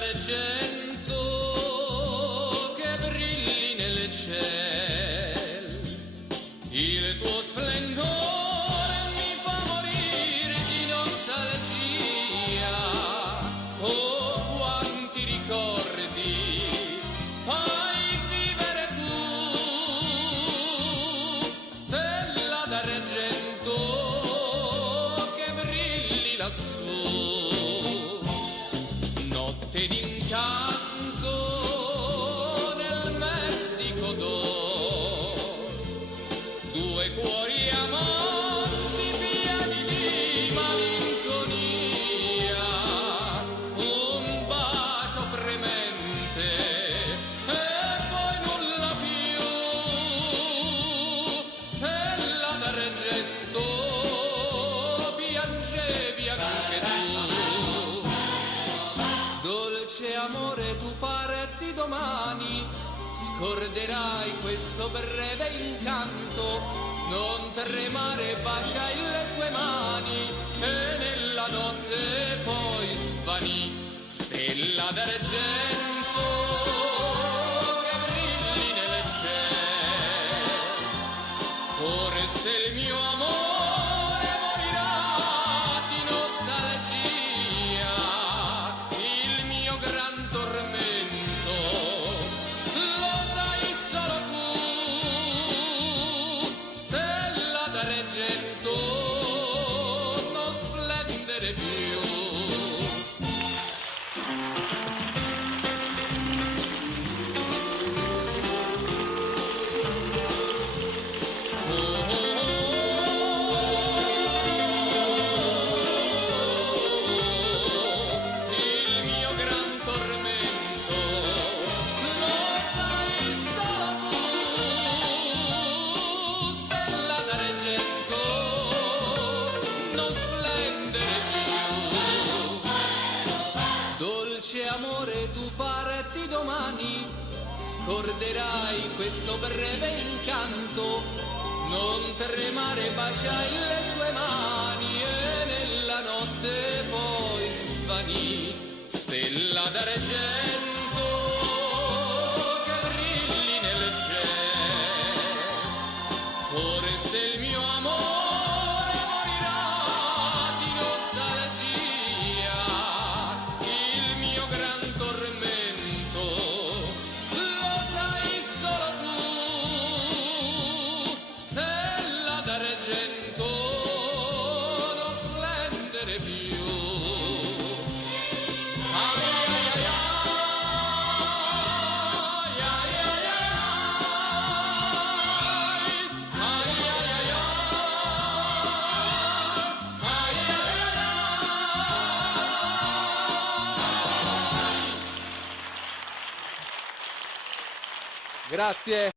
d'argento che brilli nel cielo, il tuo splendore mi fa morire di nostalgia. Oh, quanti ricordi fai vivere tu, stella d'argento che brilli lassù. Notte d'incanto nel Messico d'oro, due cuori amanti pieni di malinconia, un bacio fremente e poi nulla più. Stella d'argento, piangevi anche tu. Dolce amore, tu parti domani, scorderai questo breve incanto, non tremare, bacia le sue mani e nella notte poi svanì. Stella d'argento che brilli nel cielo, forse il mio amore morirà di nostalgia, il mio gran tormento lo sai solo tu. Stella d'argento, non splendere più. Il mio gran tormento lo sai solo tu. Stella d'argento, non splendere più. Dolce amore, tu parti domani, scorderai questo breve incanto, non tremare, baciai le sue mani e nella notte poi svanì. Stella d'argento che brilli nel cielo, forse il mio amore morirà di nostalgia, il mio gran tormento lo sai solo tu. Stella d'argento, non splendere più. Ai ai ai ai, ai ai ai ai, ai ai ai ai. Grazie.